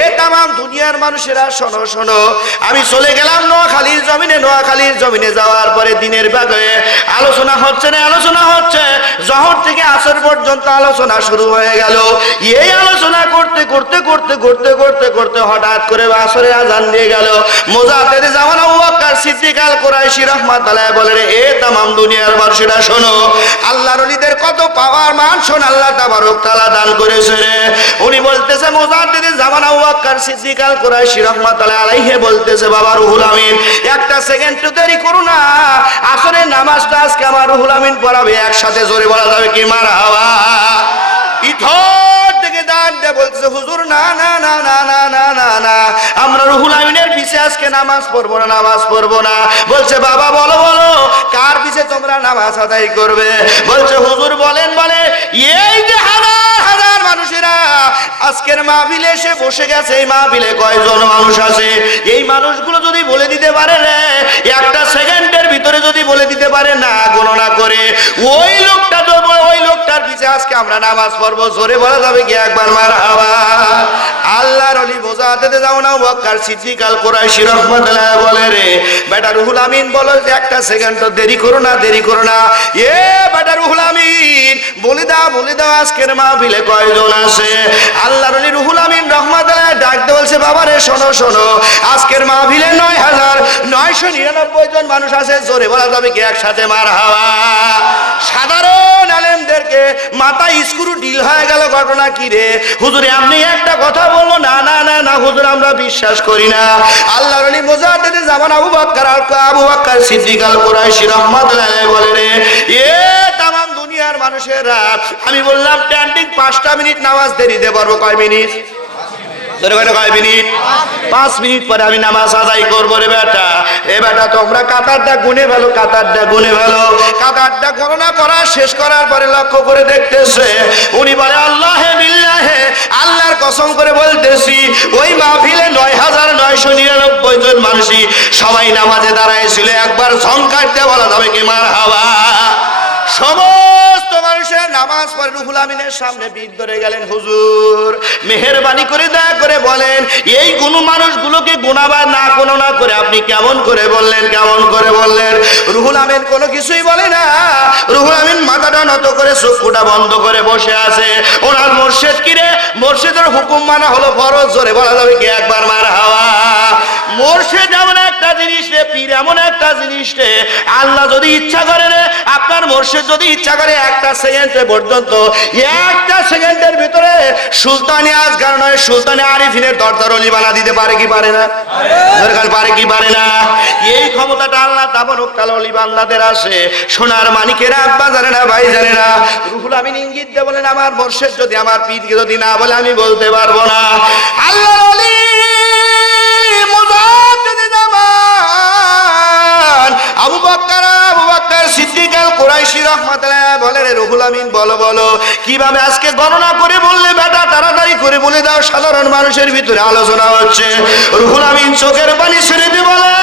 এ তামাম দুনিয়ার মানুষেরা শোনো শোনো, আমি চলে গেলাম নোয়াখালীর জমিনে যাওয়ার পরে দিনের ভাগে আলোচনা হচ্ছে না, আলোচনা হচ্ছে জহর থেকে আসর পর্যন্ত আলোচনা শুরু হয়ে গেল। এই আলোচনা করতে করতে করতে করতে করতে করতে হঠাৎ করে আসরের আজান দিয়ে গেল। মুজাদ্দেদে জামান আবু বকর সিদ্দিক আল কুরাইশি রাহমাতুল্লাহ বলেন, এ তামাম দুনিয়ার মানুষেরা শোনো, আল্লাহর ওলিদের কত পাওয়ার মান শোন আল্লাহ তাবারক তাআলা দান করেছে। উনি বলতেছে, মুজাদ্দেদে জামান আবু বকর সিদ্দিক আল কুরাইশি রাহমাতুল্লাহ আলাইহি বলতেছে, বাবা রুহুল আমিন একটা সেকেন্ড তো দেরি করো না, আসরের নামাজটা আজকে আমার রুহুল আমিন পড়াবে, একসাথে জোরে বলা যাবে কি মারহাবা? ইথর থেকে দাঁড় দিয়ে বলতেছে, হুজুর না না না না না না না না, আমরা রুহুল আমিনের পিছে আজকে নামাজ পড়বো না, নামাজ পড়বো না। বলছে, বাবা বলো বলো কার পিছে তোমরা নামাজ আদায় করবে? বলছে, হুজুর বলেন বলে এই যে হাজার হাজার মানুষেরা আজকের মাহফিলে এসে বসে গেছে, এই মাহফিলে কয়জন মানুষ আছে? এই মানুষগুলো যদি বলে দিতে পারে রে, একটা সেকেন্ডের ভিতরে যদি বলে দিতে পারে না গণনা করে, ওই লোকটা তো ওই লোকটার পিছে আজকে আমরা নামাজ পড়বো, জোরে বলা যাবে কি একবার মারহাবা? আল্লাহর ওলি মুজাদ্দেদে জামান আবু বকর সিদ্দিক আল কুরাইশি রাহমাতুল্লাহ বলে, রে বেটা রুহুল আমিন বলো যে একটা সেকেন্ড তো দেরি করো না, দেরি করো না। এ বেটা রুহুল আমিন বলে দাও আজকের মাহফিলে কয়জন আছে? আল্লাহর ওলি রুহুল আমিন রাহমাতুল্লাহ ডাকতে বলছে, বাবা রে শোনো শোনো, আজকের মাহফিলে ৯,৯৯৯ জন মানুষ আছে, জোরে বলা যাবে কি একসাথে মারহাবা? সাধারণ আলেমদেরকে মাথায় স্ক্রু ঢিল হয়ে গেল। ঘটনা কি রে হুজুর, আপনি একটা কথা বলবো? না না না না হুজুর, আমরা বিশ্বাস করি না। আল্লাহর ওলি মুজাদ্দেদে জামান আবু বকর সিদ্দিক আল কুরাইশি রাহমাতুল্লাহ বলে, রে এ তামাম দুনিয়ার মানুষেরা, আমি বললাম স্ট্যান্ডিং 5টা মিনিট নামাজ দেরিতে পড়বো, কয় মিনিট? কয় মিনিট? 5 মিনিট পরে আমি নামাজ আদায় করবো। রে বেটা, এ বেটা তোমরা কাতারটা গুনে ফেলো, কাতারটা গুনে ফেলো। কাতারটা গণনা করা শেষ করার পরে লক্ষ্য করে দেখতেছে, উনি বলে, আল্লাহে বিল্লাহে, আল্লাহর কসম করে বলতেছি, ওই মাহফিলে ৯,৯৯৯ জন মানুষই সবাই নামাজে দাঁড়াইছিল। একবার ঝংকারতে বলা যাবে কি মারহাবা? সমস্ত মানুষের নামাজ পড়ে রুহুল আমিনের সামনে পিঠ ধরে গেলেন, হুজুর মেহেরবানি করে দয়া করে বলেন, এই কোন মানুষগুলোকে গুনাহগার না গণনা করে আপনি কেমন করে বললেন, কেমন করে বললেন? রুহুল আমিন কোনো কিছুই বলে না। রুহুল আমিন মাথাটা নত করে চক্ষুটা বন্ধ করে বসে আছে। ওনার মুর্শিদ কিরে, মুর্শিদের হুকুম মানা হলো ফরজ, জোরে বলা যাবে কি একবার মারহাবা? মুর্শিদ এমন একটা জিনিস রে, পীর এমন একটা জিনিস রে, আল্লাহ যদি ইচ্ছা করে রে, আপনার মুর্শিদ যদি ইচ্ছা করে একটা সেকেন্ডের পর্যন্ত, একটা সেকেন্ডের ভিতরে সুলতানি আজগার নয় সুলতানি আরিফিনের দরদার অলি বানা দিতে পারে কি পারে না? পারে কি পারে না? এই ক্ষমতাটা আল্লাহ তাবারক তাআলা অলি বান্দাদের আছে। সোনার মানিকেরা, আব্বা জানে না, ভাই জানে না, রুহুল আমিন ইঙ্গিত দিয়ে বলেন, আমার মুর্শিদ যদি আমার পীরকে যদি না বলে আমি বলতে পারবো না। আল্লাহর ওলি মুজাদ্দেদে জামান আবু বকর সিদ্দিক আল কুরাইশি রাহমাতুল্লাহ বলে, রে রুহুল আমিন বলো বলো কিভাবে আজকে গণনা করে বললে? বেটা তাড়াতাড়ি করে বলে দাও, সাধারণ মানুষের ভিতরে আলোচনা হচ্ছে। রুহুল আমিন চোখের পানি ছেড়ে দিয়ে বলে,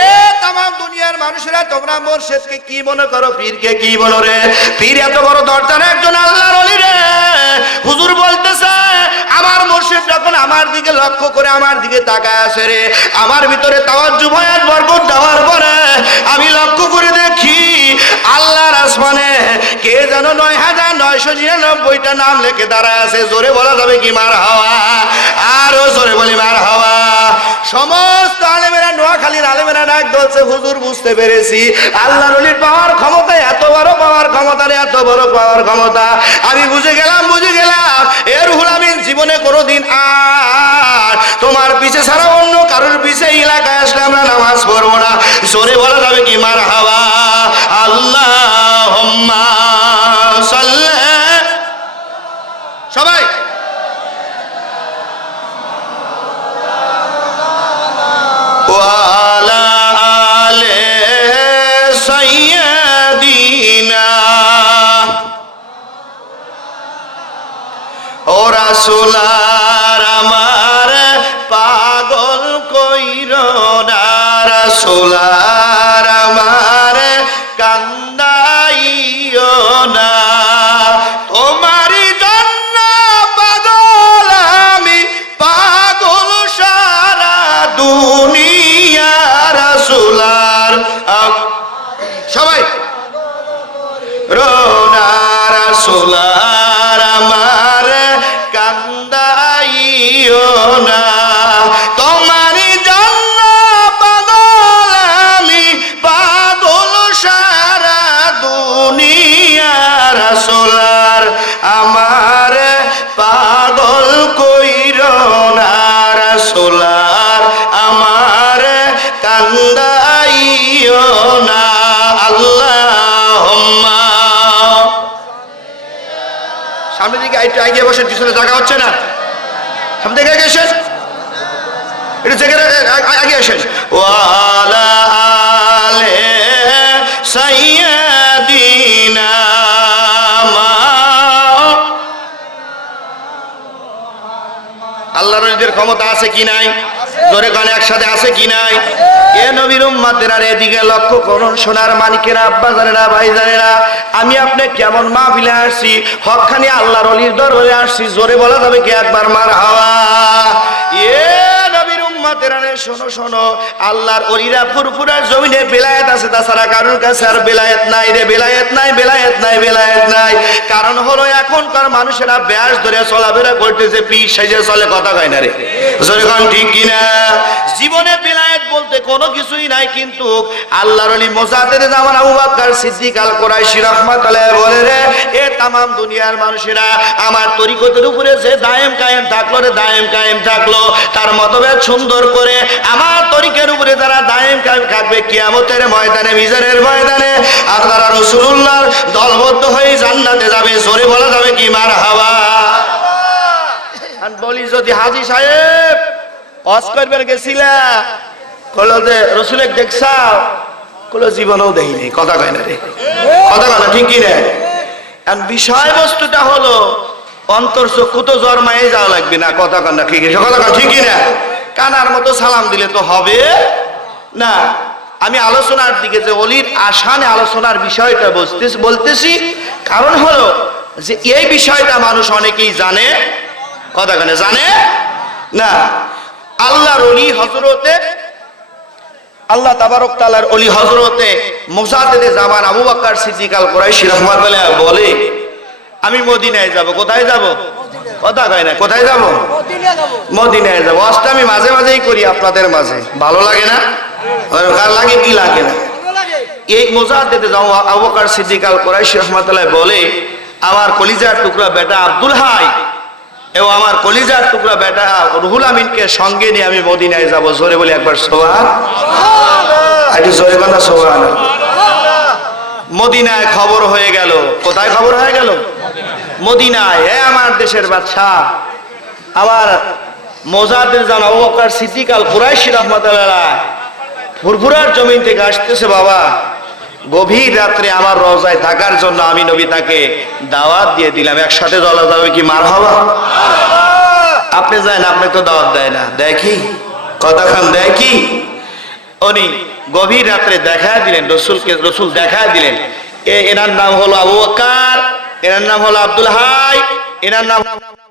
এ তামাম দুনিয়ার মানুষেরা, তোমরা মুর্শিদকে কি মনে করো, পীরকে কি মনে রে? পীর এত বড় দরদার একজন আল্লাহর ওলি রে। হুজুর বলতেছে, আমার মুর্শিদ যখন আমার দিকে লক্ষ্য করে আমার দিকে তাকায় আসে রে, আমার ভিতরে তাওয়াজ্জু বয়াত বরকত দেওয়ার পরে আমি লক্ষ্য করে দেখি আল্লাহর আসমানে কে যেন ৯,৯৯৯টা নাম লেখে দাঁড়ায় আছে, জোরে বলা যাবে কি মারহাবা? আরো জোরে বলি মারহাবা। সমস্ত আলেমেরা, নোয়াখালীর আলেমেরা ডাক বলছে, হুজুর বুঝতে পেরেছি, আল্লাহর ওলির পাওয়ার ক্ষমতা এত বড়, পাওয়ার ক্ষমতা রে এত বড় পাওয়ার ক্ষমতা, আমি বুঝে গেলাম। এ রুহুল আমিন জীবনে কোনোদিন আর তোমার পিছে ছাড়া অন্য কারোর পিছে এলাকায় আসলে আমরা নামাজ পড়বো না, জোরে বলা যাবে কি মারহাবা? আল্লাহুম্মা সাল্লি, সবাই ওয়ালা আলে সাইয়্যিদিনা, ও রাসূলার আমার পাগল কইরো না, রাসূলার আমার কান্দাইও না, তোমার জন্য পাগল আমি রাসূলার আমার কান্দাইও না, তোমারই জন্য পাগল আমি, পাগল সারা দুনিয়া। রাসূলার আমার পাগল কইরো না, রাসূলার আমার কান্দাইও না। আল্লাহুম্মা সামনের দিকে একটু এগিয়ে বসেন, পিছনে জায়গা হচ্ছে না, সামনে দিকে এগিয়ে এসেন, একটু জায়গা আগে আসেন। ওয়ালা আলে সাইয়্যিদিনা আল্লাহর ওলিদের ক্ষমতা আছে কি নাই? জোরে গানে একসাথে আছে কি নাই? এ নবীর উম্মতেরা এদিকে লক্ষ্য করুন, সোনার মানিকেরা, আব্বা জানেরা, ভাই জানেরা, আমি আপনি কেমন মাহফিলে আসছি, হকখানি আল্লাহর ওলির দরবারে আসছি, জোরে বলা যাবে কি একবার মারহাবা? এ নবীর উম্মতেরা শোনো শোনো, আল্লাহর ওলিরা ফুরফুরার জমিনে বেলায়েত আছে, তাছাড়া কারোর কাছে আর বেলায়েত নাই রে, বেলায়েত নাই, বেলায়েত নাই, বেলায়েত নাই। কারণ হলো এখনকার মানুষেরা ব্যাস ধরে চলাফেরা করতেছে, পীর সাইজে চলে, কথা কয় না রে, যখন ঠিক কিনা? জীবনে বেলায়েত বলতে কোনো কিছুই নাই, কিন্তু আল্লাহর ওলি মুজাদ্দিদ জামান আবু বকর সিদ্দিক আল কুরাইশি রাহমাতুল্লাহ বলে রে, এ তামাম দুনিয়ার মানুষেরা আমার তরিকতের উপরে যে দায়েম কায়েম থাকলো রে, দায়েম কায়েম থাকলো, তার মতভেদ সুন্দর করে আমার তরিকের উপরে যারা দায়েম কায়েম থাকবে কিয়ামতের ময়দানে, মিজানের ময়দানে, আর তারা রাসূলুল্লাহর দলবদ্ধ হয়ে জান্নাতে যাবে, জোরে বলা যাবে কি মারহাবা? আর বলি যদি হাজী সাহেব হজ করবার গেছিলা, কলো যে রসুলের দেখছাও, কলো জীবনেও দেখিনি, কথা কয় না রে, কথা কয় না, ঠিক কি না? বিষয়বস্তুটা হলো অন্তর চক্ষু তো জন্মায় যাওয়া লাগবে না, কথা কয় না, ঠিক কথা কয় ঠিক কি না? কানার মতো সালাম দিলে তো হবে না। আমি আলোচনার দিকে যে অলির আসানে আলোচনার বিষয়টা বলতেছি, কারণ হলো যে এই বিষয়টা মানুষ অনেকেই জানে, কথা কয় না, জানে না। আল্লাহর ওলি হযরতে আল্লাহ তাবারক তাআলার ওলি হযরতে মুজাদ্দিদ জামান আবু বকর সিদ্দিক আল কুরাইশি রাহমাতুল্লাহ বলে, আমি মদিনায় যাব। কোথায় যাব? কথা কয় না, কোথায় যাব? মদিনায় যাব। ওয়াজটা আমি মাঝে মাঝেই করি আপনাদের মাঝে, ভালো লাগে না? কার লাগে কি লাগে না? এই মুজাদ্দিদ জামান আবু বকর সিদ্দিক আল কুরাইশি রাহমাতুল্লাহ বলে, আমার কলিজার টুকরা বেটা আব্দুল হাই এবং আমার কলিজার টুকরা বেটা রুহুল আমিনকে সঙ্গে নিয়ে আমি মদিনায় যাব। জোরে বলি একবার সুবহানাল্লাহ, একটু জোরে বলা সুবহানাল্লাহ। মদিনায় খবর হয়ে গেল। কোথায় খবর হয়ে গেল? মদিনায়। হে আমার দেশের বাদশা, আমার মুজাদ্দিদ জামান আবু বকর সিদ্দিক আল কুরাইশি রাহমাতুল্লাহ ফুরফুরার জমিন থেকে আসতেছে। বাবা, গভীর রাত্রে আমার রওজায় থাকার জন্য আমি নবী তাকে দাওয়াত দিয়ে দিলাম, একসাথে চলা যাবে কি মারহাবা? আপনি যান, আপনি তো দাওয়াত দেয় না, দেখি কথা খান, দেখি। উনি গভীর রাত্রে দেখা দিলেন রসুলকে, রসুল দেখা দিলেন। এনার নাম হলো আবু বকর, এনার নাম হলো আব্দুল হাই, এনার নাম